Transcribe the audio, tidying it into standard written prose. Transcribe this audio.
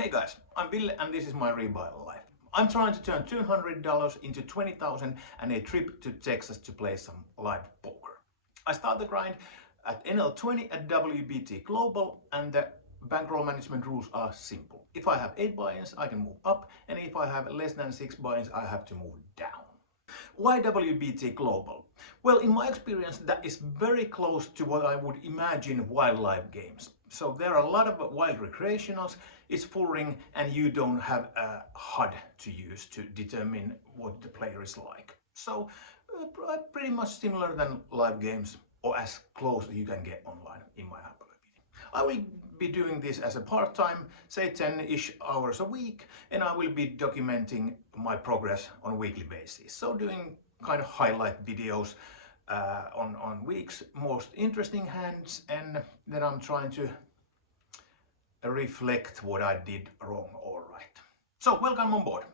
Hey guys, I'm Ville and this is my rebuy life. I'm trying to turn $200 into $20,000 and a trip to Texas to play some live poker. I start the grind at NL20 at WBT Global and the bankroll management rules are simple. If I have 8 buy-ins, I can move up, and if I have less than 6 buy-ins, I have to move down. Why WBT Global? Well, in my experience, that is very close to what I would imagine wildlife games. So there are a lot of wild recreationals, it's full ring, and you don't have a HUD to use to determine what the player is like. So pretty much similar than live games, or as close as you can get online, in my opinion. I will be doing this as a part-time, say 10-ish hours a week, and I will be documenting my progress on a weekly basis. So doing kind of highlight videos on week's most interesting hands, and then I'm trying to reflect what I did wrong or right. So welcome on board.